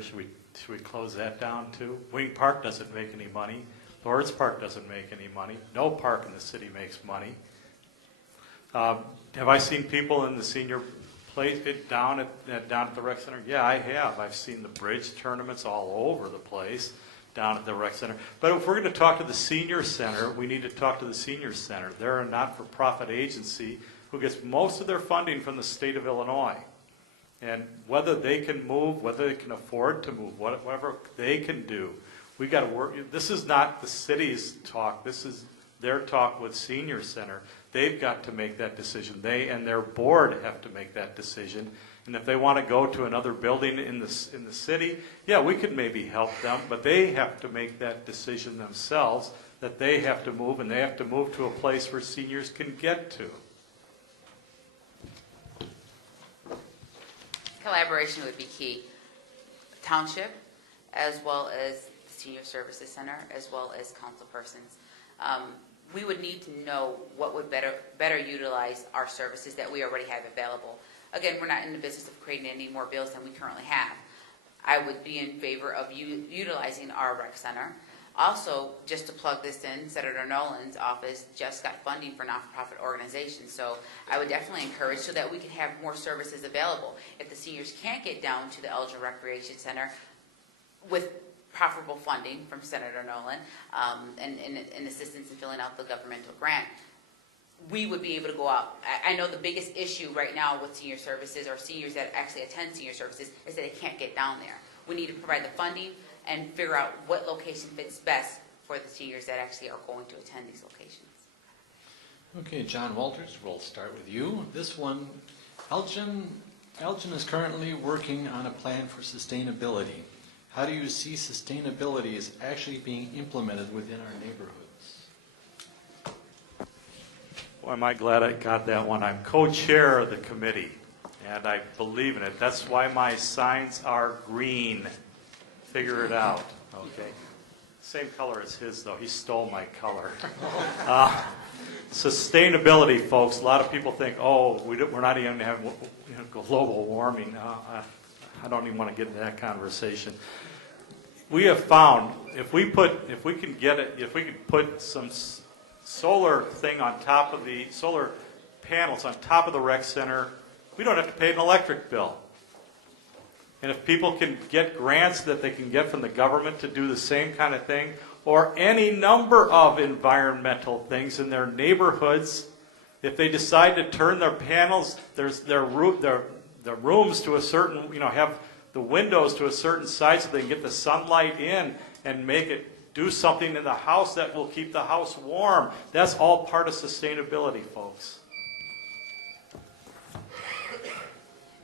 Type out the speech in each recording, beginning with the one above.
Should we close that down too? Wing Park doesn't make any money. Lawrence Park doesn't make any money. No park in the city makes money. Have I seen people in the senior place down at the rec center? Yeah, I have. I've seen the bridge tournaments all over the place down at the rec center. But if we're going to talk to the senior center, we need to talk to the senior center. They're a not-for-profit agency who gets most of their funding from the state of Illinois. And whether they can move, whether they can afford to move, whatever they can do, we got to work. This is not the city's talk. This is their talk with Senior Center. They've got to make that decision. They and their board have to make that decision. And if they want to go to another building in the city, yeah, we could maybe help them, but they have to make that decision themselves, that they have to move, and they have to move to a place where seniors can get to. Collaboration would be key. Township, as well as the Senior Services Center, as well as council persons. We would need to know what would better utilize our services that we already have available. Again, we're not in the business of creating any more bills than we currently have. I would be in favor of utilizing our rec center. Also, just to plug this in, Senator Nolan's office just got funding for non-profit organizations, so I would definitely encourage so that we can have more services available. If the seniors can't get down to the Elgin Recreation Center with profitable funding from Senator Nolan and assistance in filling out the governmental grant, we would be able to go out. I know the biggest issue right now with senior services or seniors that actually attend senior services is that they can't get down there. We need to provide the funding and figure out what location fits best for the seniors that actually are going to attend these locations. Okay, John Walters, we'll start with you. This one, Elgin is currently working on a plan for sustainability. How do you see sustainability as actually being implemented within our neighborhoods? Boy, am I glad I got that one. I'm co-chair of the committee, and I believe in it. That's why my signs are green. Figure it out, okay? Same color as his, though. He stole my color. Sustainability, folks. A lot of people think, oh, we're not even having global warming. I don't even want to get into that conversation. We have found if we can put some solar panels on top of the rec center, we don't have to pay an electric bill. And if people can get grants that they can get from the government to do the same kind of thing, or any number of environmental things in their neighborhoods, if they decide to turn their panels, their rooms to a certain, have the windows to a certain size so they can get the sunlight in and make it do something in the house that will keep the house warm. That's all part of sustainability, folks.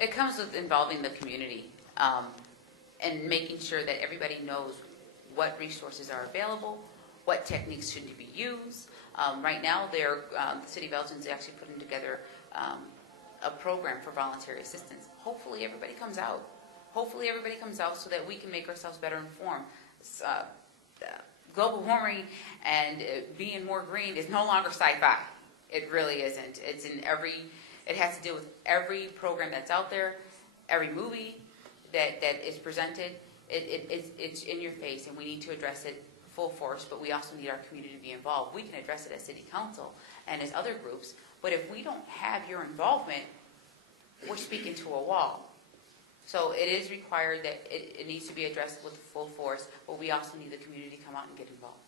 It comes with involving the community and making sure that everybody knows what resources are available, what techniques should be used. Right now, the City of Elgin is actually putting together a program for voluntary assistance. Hopefully everybody comes out. Hopefully everybody comes out so that we can make ourselves better informed. Global warming and being more green is no longer sci-fi. It really isn't. It's in it has to do with every program that's out there, every movie that is presented. It's in your face, and we need to address it full force, but we also need our community to be involved. We can address it as City Council and as other groups, but if we don't have your involvement, we're speaking to a wall. So it is required that it needs to be addressed with full force, but we also need the community to come out and get involved.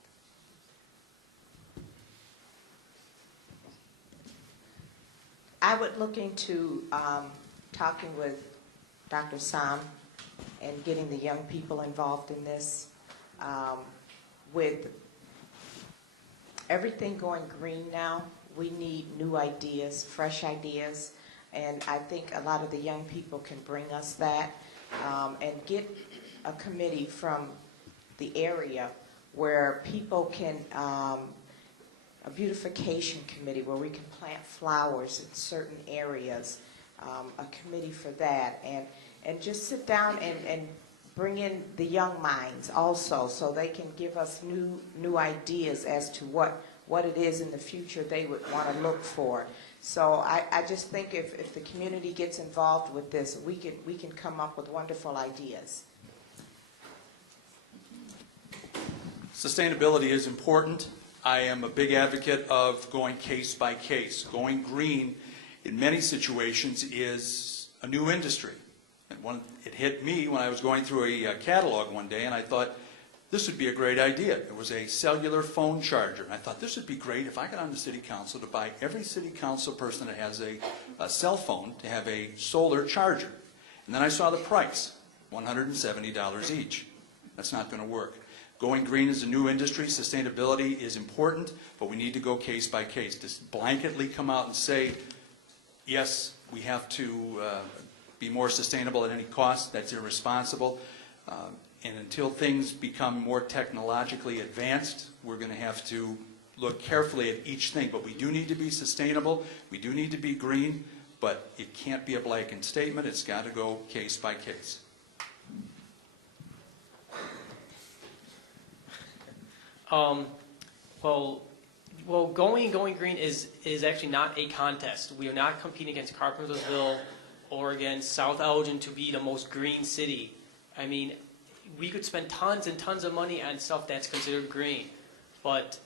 I would look into talking with Dr. Sam and getting the young people involved in this. With everything going green now, we need new ideas, fresh ideas, and I think a lot of the young people can bring us that, and get a committee from the area where people can, a beautification committee where we can plant flowers in certain areas, a committee for that, and just sit down and bring in the young minds also, so they can give us new ideas as to what it is in the future they would want to look for. So I just think if the community gets involved with this, we can come up with wonderful ideas. Sustainability is important. I am a big advocate of going case by case. Going green in many situations is a new industry. And it hit me when I was going through a catalog one day, and I thought, this would be a great idea. It was a cellular phone charger. And I thought, this would be great if I got on the city council to buy every city council person that has a cell phone to have a solar charger. And then I saw the price, $170 each. That's not going to work. Going green is a new industry. Sustainability is important, but we need to go case by case. To blanketly come out and say, yes, we have to be more sustainable at any cost, that's irresponsible. And until things become more technologically advanced, we're going to have to look carefully at each thing. But we do need to be sustainable, we do need to be green, but it can't be a blanket statement. It's got to go case by case. Well, going green is actually not a contest. We are not competing against Carpentersville or against South Elgin to be the most green city. I mean, we could spend tons and tons of money on stuff that's considered green, but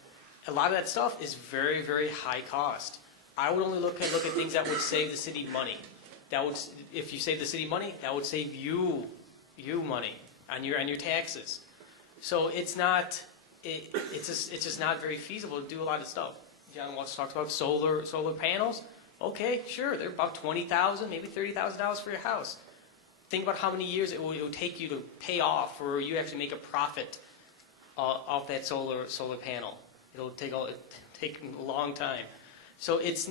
a lot of that stuff is very, very high cost. I would only look at things that would save the city money. That would, if you save the city money, that would save you money on your taxes. So it's not. It's just not very feasible to do a lot of stuff. John wants to talk about solar panels. Okay, sure, they're about $20,000, maybe $30,000 for your house. Think about how many years it would take you to pay off, or you actually make a profit off that solar panel. It'll take a long time. So it's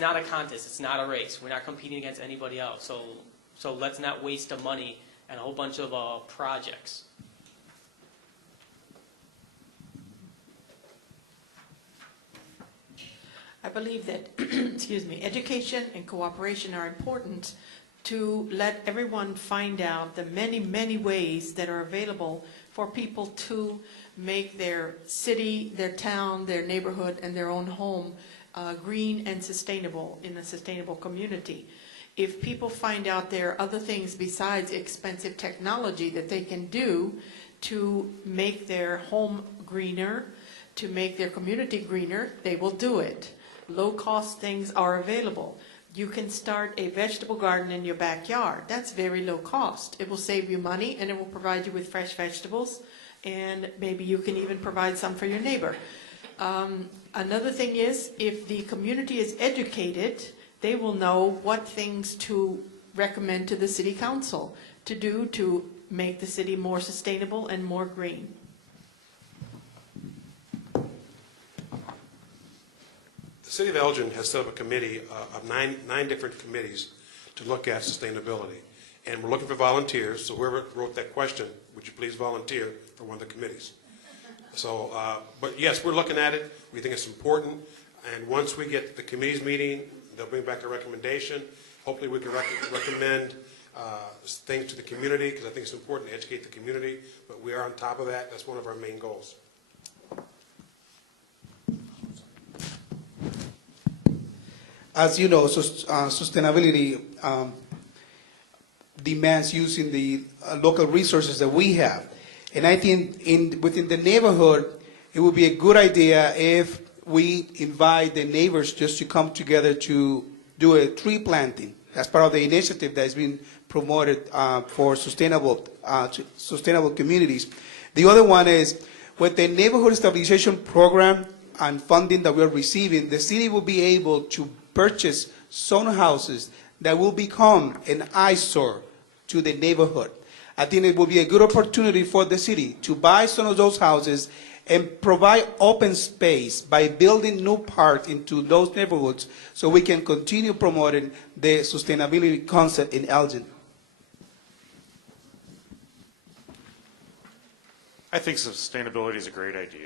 not a contest. It's not a race. We're not competing against anybody else. So let's not waste the money on a whole bunch of projects. I believe that, excuse me, education and cooperation are important to let everyone find out the many, many ways that are available for people to make their city, their town, their neighborhood, and their own home green and sustainable in a sustainable community. If people find out there are other things besides expensive technology that they can do to make their home greener, to make their community greener, they will do it. Low-cost things are available. You can start a vegetable garden in your backyard. That's very low cost. It will save you money, and it will provide you with fresh vegetables, and maybe you can even provide some for your neighbor. Another thing is, if the community is educated, they will know what things to recommend to the city council to do to make the city more sustainable and more green. The City of Elgin has set up a committee of nine different committees to look at sustainability. And we're looking for volunteers, so whoever wrote that question, would you please volunteer for one of the committees? So, but yes, we're looking at it. We think it's important. And once we get the committees meeting, they'll bring back a recommendation. Hopefully we can recommend things to the community, because I think it's important to educate the community. But we are on top of that. That's one of our main goals. As you know, sustainability demands using the local resources that we have. And I think within the neighborhood, it would be a good idea if we invite the neighbors just to come together to do a tree planting. That's part of the initiative that has been promoted for sustainable communities. The other one is, with the neighborhood stabilization program and funding that we're receiving, the city will be able to purchase some houses that will become an eyesore to the neighborhood. I think it will be a good opportunity for the city to buy some of those houses and provide open space by building new parks into those neighborhoods, so we can continue promoting the sustainability concept in Elgin. I think sustainability is a great idea.